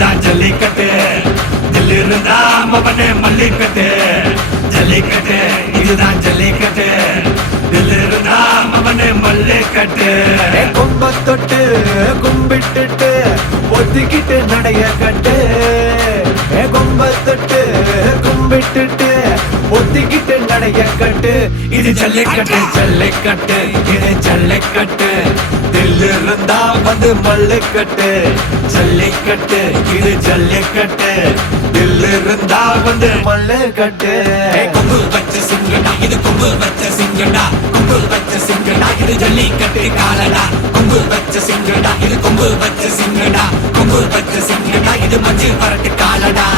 இதுதான் ஜல்லிக்கட்டு தில் இருந்தா மவனே மல்லிக்கட்டு ஜல்லிக்கட்டு இதுதான் ஜல்லிக்கட்டு தில் இருந்தா மவனே மல்லிக்கட்டு கொம்ப தொட்டு கும்பிட்டுட்டு ஒத்திக்கிட்டு நடைய கட்டு கொம்ப தொட்டு கும்பிட்டுட்டு ஒத்திக்கிட்டு நடைய கட்டு இது ஜல்லிக்கட்டு ஜல்லிக்கட்டு இது ஜல்லிக்கட்டு தில் இருந்தா வந்து மல்லுக்கட்டு ஜல்லிக்கட்டு இது ஜல்லிக்கட்டு தில் இருந்தா வந்து மல்லுக்கட்டு கொம்பு வச்ச சிங்கடா இது கொம்பு வச்ச சிங்கடா கொம்பு வச்ச சிங்கடா இது ஜல்லிக்கட்டு காலடா கொம்பு வச்ச சிங்கடா இது கொம்பு வச்ச சிங்கடா கொம்பு வச்ச சிங்கடா இது மஞ்சள் பரட்டு காலடா